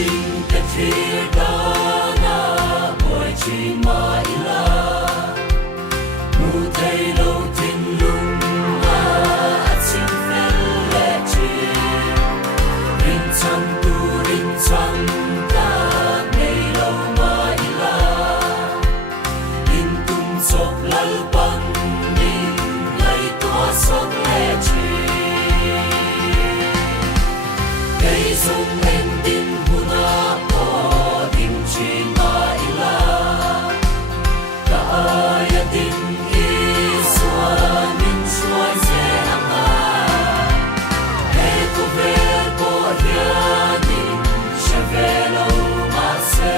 chinh cái thia đó na mỗi chi mà ila mu thấy lâu tin lung à chinh phèn lệ chi rin chân tu rin chân ta ngày lâu mà ila in tung sop lal băng in ngày tua sop lệ chi ngày sum em tin huna o tin chi ma ila ta ya tin iswa min suai se anga e ko ver ko ya din shavelo ma se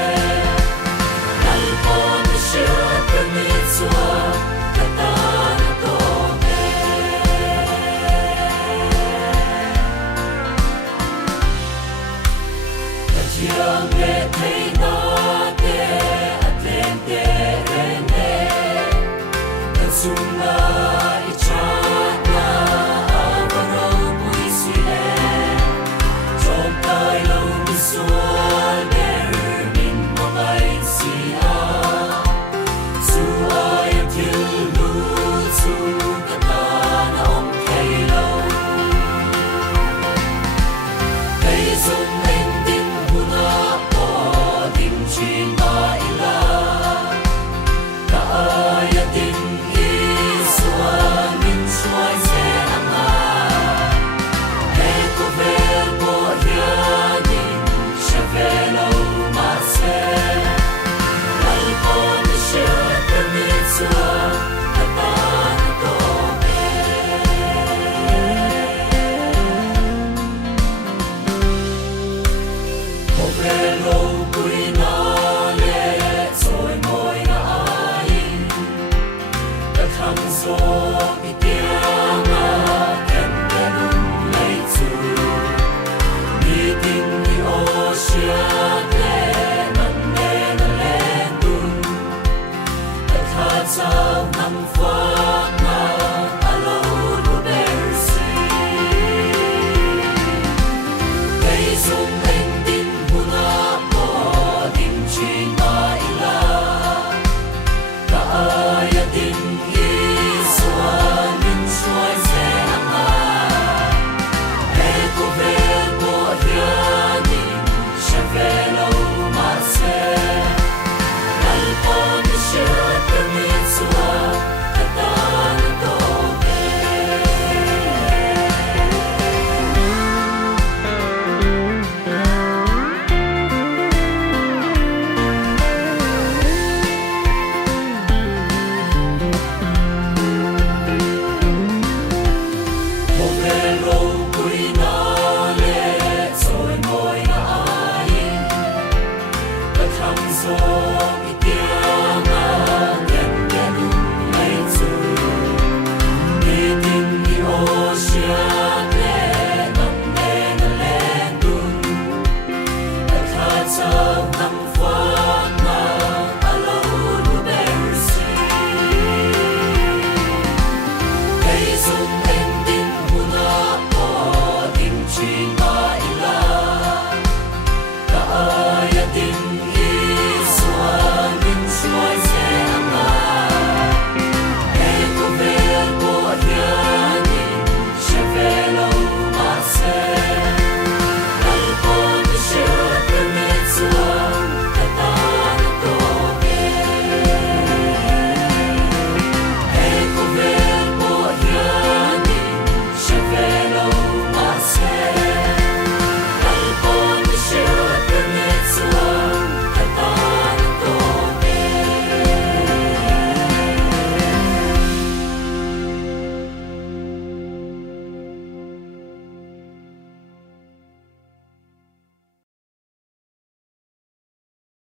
nal po mi shia permitsua kata na to Yang nghe thấy nó kê lên kê lên kê thật sung na ichak na avaro puisi trong tay lâu mi xua der min mongai sia sua ya til lu su kata na om kay lâu kay sung em tin huna o tin chi ma ila ta ya tin iswa min suai se anga e ko ver bo ya din shavelo ma se al po mi shia permitsua kata na to Hello, Quina, let's oi moi na ain. The comes on the piano, and then lay to meeting the ocean, and then a landun. The cats of Namfana, alone to bear sea. They zoom huna o tin chi ma ila ta ya tin iswa min suai se anga e ko ver bo ya din shavelo ma se al po mi shia permitsua kata na to so itiama den denum leitsu meeting the ocean lenam den lendun the clouds of Namfana alone to bear sea they zoom ending huna o tin chi ma ila ta ya tin